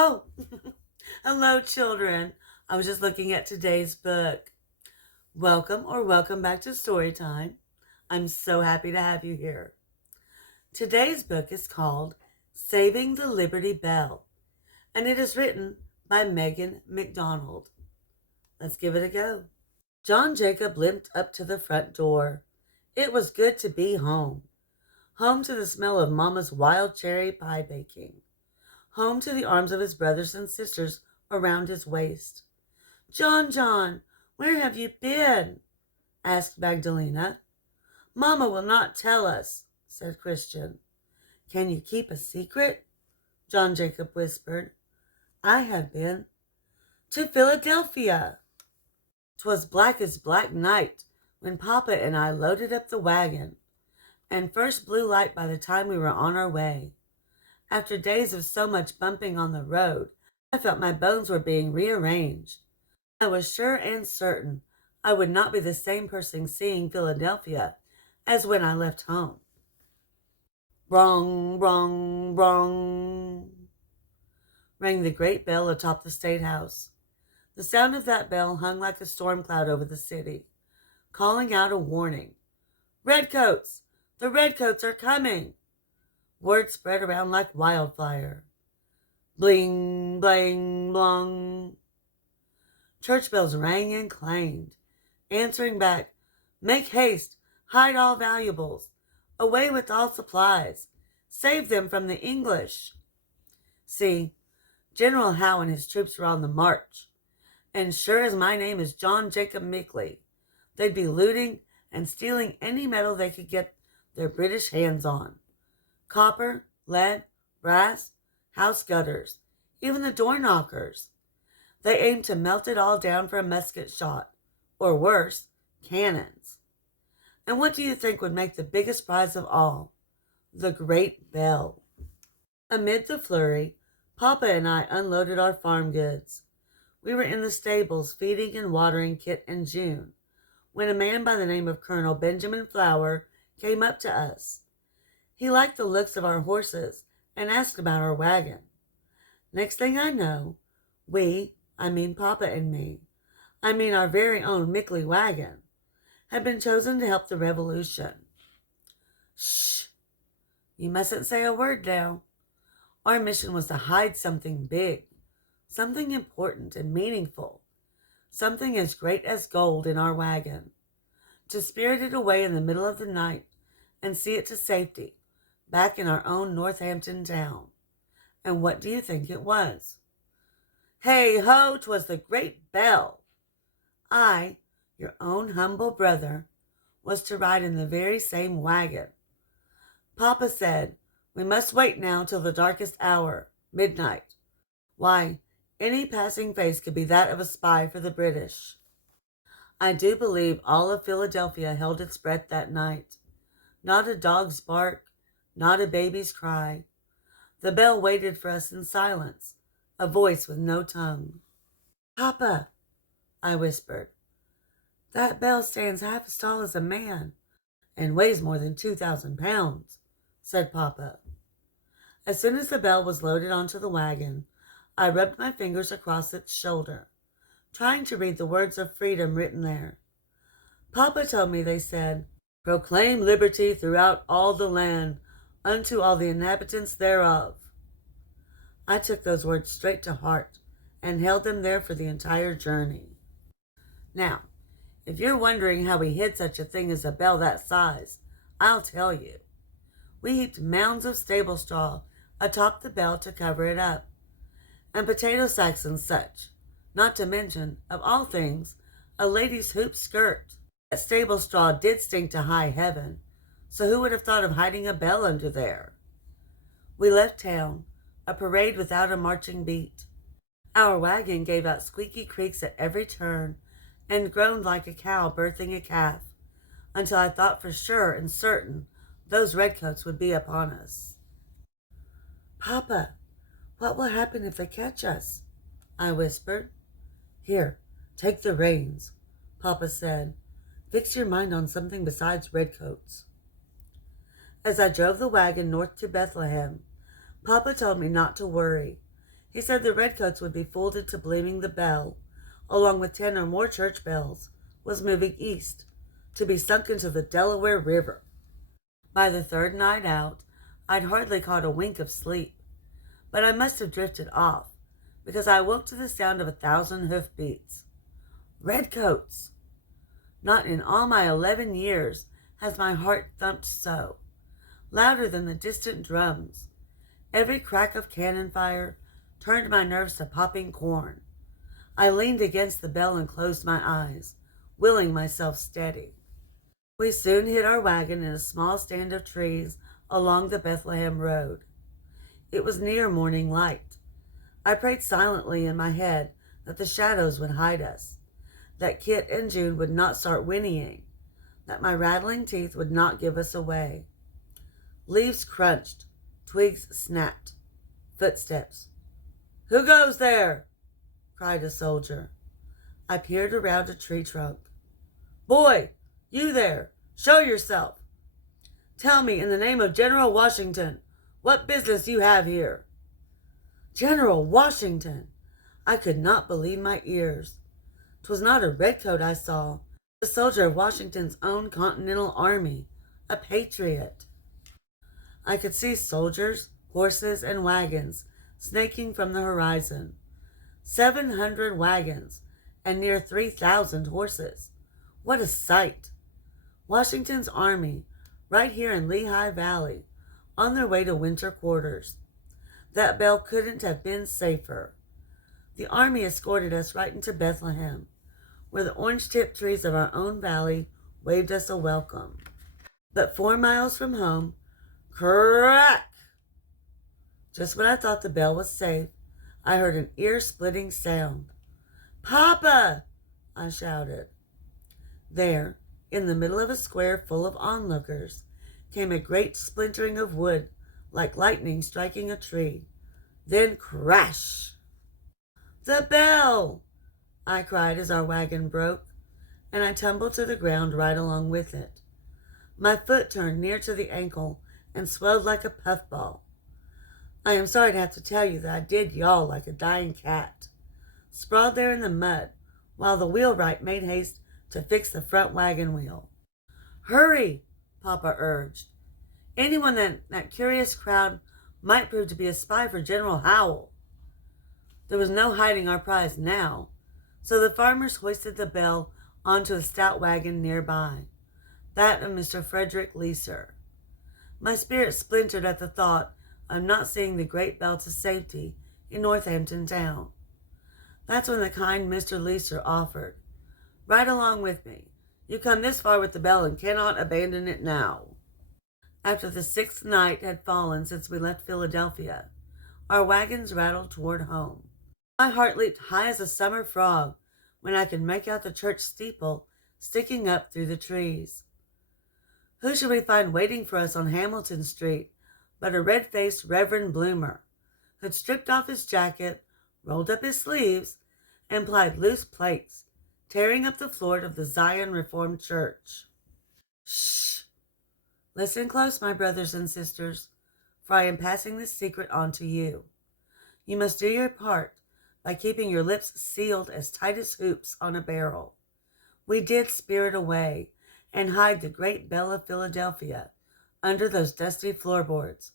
Oh, hello, children. I was just looking at today's book. Welcome back to story time. I'm so happy to have you here. Today's book is called Saving the Liberty Bell, and it is written by McDonald. Let's give it a go. John Jacob limped up to the front door. It was good to be home. Home to the smell of Mama's wild cherry pie baking. Home to the arms of his brothers and sisters around his waist. John, where have you been? Asked Magdalena. Mama will not tell us, said Christian. Can you keep a secret? John Jacob whispered. I have been to Philadelphia. 'Twas black as black night when Papa and I loaded up the wagon, and first blue light by the time we were on our way. After days of so much bumping on the road, I felt my bones were being rearranged. I was sure and certain I would not be the same person seeing Philadelphia as when I left home. Brong, brong, brong, rang the great bell atop the State House. The sound of that bell hung like a storm cloud over the city, calling out a warning. Redcoats! The redcoats are coming! Word spread around like wildfire. Bling, blang, blong. Church bells rang and clanged, answering back, Make haste, hide all valuables, away with all supplies, save them from the English. See, General Howe and his troops were on the march, and sure as my name is John Jacob Mickley, they'd be looting and stealing any metal they could get their British hands on. Copper, lead, brass, house gutters, even the door knockers. They aimed to melt it all down for a musket shot, or worse, cannons. And what do you think would make the biggest prize of all? The great bell. Amid the flurry, Papa and I unloaded our farm goods. We were in the stables feeding and watering Kit and June, when a man by the name of Colonel Benjamin Flower came up to us. He liked the looks of our horses and asked about our wagon. Next thing I know, Papa and me, our very own Mickley wagon, had been chosen to help the revolution. Shh! You mustn't say a word now. Our mission was to hide something big, something important and meaningful, something as great as gold in our wagon, to spirit it away in the middle of the night and see it to safety, back in our own Northampton town. And what do you think it was? Hey ho, 'twas the great bell. I, your own humble brother, was to ride in the very same wagon. Papa said, we must wait now till the darkest hour, midnight. Why, any passing face could be that of a spy for the British. I do believe all of Philadelphia held its breath that night. Not a dog's bark, not a baby's cry. The bell waited for us in silence, a voice with no tongue. Papa, I whispered. That bell stands half as tall as a man and weighs more than 2,000 pounds, said Papa. As soon as the bell was loaded onto the wagon, I rubbed my fingers across its shoulder, trying to read the words of freedom written there. Papa told me they said, Proclaim liberty throughout all the land, unto all the inhabitants thereof. I took those words straight to heart and held them there for the entire journey. Now, if you're wondering how we hid such a thing as a bell that size, I'll tell you. We heaped mounds of stable straw atop the bell to cover it up, and potato sacks and such, not to mention, of all things, a lady's hoop skirt. That stable straw did stink to high heaven, so who would have thought of hiding a bell under there? We left town, a parade without a marching beat. Our wagon gave out squeaky creaks at every turn and groaned like a cow birthing a calf, until I thought for sure and certain those redcoats would be upon us. Papa, what will happen if they catch us? I whispered. Here, take the reins, Papa said. Fix your mind on something besides redcoats. As I drove the wagon north to Bethlehem, Papa told me not to worry. He said the redcoats would be fooled into believing the bell, along with 10 or more church bells, was moving east, to be sunk into the Delaware River. By the third night out, I'd hardly caught a wink of sleep, but I must have drifted off, because I woke to the sound of 1,000 hoofbeats. Redcoats! Not in all my 11 years has my heart thumped so, louder than the distant drums. Every crack of cannon fire turned my nerves to popping corn. I leaned against the bell and closed my eyes, willing myself steady. We soon hid our wagon in a small stand of trees along the Bethlehem road. It was near morning light. I prayed silently in my head that the shadows would hide us, that Kit and June would not start whinnying, that my rattling teeth would not give us away. Leaves crunched, twigs snapped. Footsteps. "Who goes there?" cried a soldier. I peered around a tree trunk. "Boy, you there, show yourself. Tell me, in the name of General Washington, what business you have here." General Washington! I could not believe my ears. 'Twas not a redcoat I saw, a soldier of Washington's own Continental Army, a patriot. I could see soldiers, horses, and wagons snaking from the horizon. 700 wagons and near 3,000 horses. What a sight! Washington's army, right here in Lehigh Valley, on their way to winter quarters. That bell couldn't have been safer. The army escorted us right into Bethlehem, where the orange-tipped trees of our own valley waved us a welcome. But 4 miles from home, crack! Just when I thought the bell was safe, I heard an ear-splitting sound. "Papa!" I shouted. There, in the middle of a square full of onlookers, came a great splintering of wood, like lightning striking a tree. Then crash! "The bell!" I cried as our wagon broke, and I tumbled to the ground right along with it. My foot turned near to the ankle and swelled like a puffball. I am sorry to have to tell you that I did yawl like a dying cat, sprawled there in the mud, while the wheelwright made haste to fix the front wagon wheel. "Hurry," Papa urged. "Anyone in that curious crowd might prove to be a spy for General Howell." There was no hiding our prize now, so the farmers hoisted the bell onto a stout wagon nearby, that of Mr. Frederick Leeser. My spirit splintered at the thought of not seeing the great bell to safety in Northampton town. That's when the kind Mr. Leeser offered, "Ride along with me. You come this far with the bell and cannot abandon it now." After the 6th night had fallen since we left Philadelphia, our wagons rattled toward home. My heart leaped high as a summer frog when I could make out the church steeple sticking up through the trees. Who should we find waiting for us on Hamilton Street but a red-faced Reverend Bloomer, who'd stripped off his jacket, rolled up his sleeves, and plied loose plates, tearing up the floor of the Zion Reformed Church. Shh! Listen close, my brothers and sisters, for I am passing this secret on to you. You must do your part by keeping your lips sealed as tight as hoops on a barrel. We did spirit away and hide the great bell of Philadelphia under those dusty floorboards.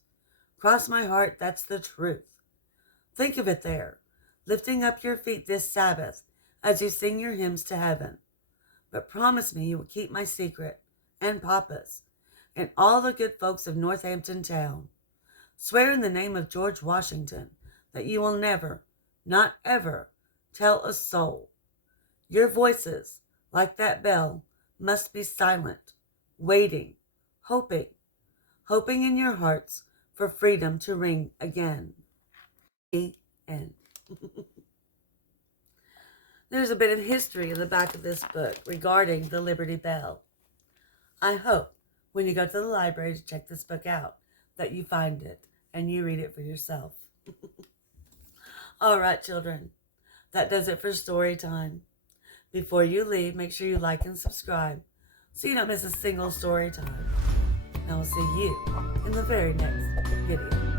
Cross my heart, that's the truth. Think of it there, lifting up your feet this Sabbath as you sing your hymns to heaven. But promise me you will keep my secret, and Papa's, and all the good folks of Northampton town. Swear in the name of George Washington that you will never, not ever, tell a soul. Your voices, like that bell, must be silent, waiting, hoping in your hearts for freedom to ring again. The end. There's a bit of history in the back of this book regarding the Liberty Bell. I hope when you go to the library to check this book out that you find it and you read it for yourself. All right, children, that does it for story time. Before you leave, make sure you like and subscribe so you don't miss a single story time. And I will see you in the very next video.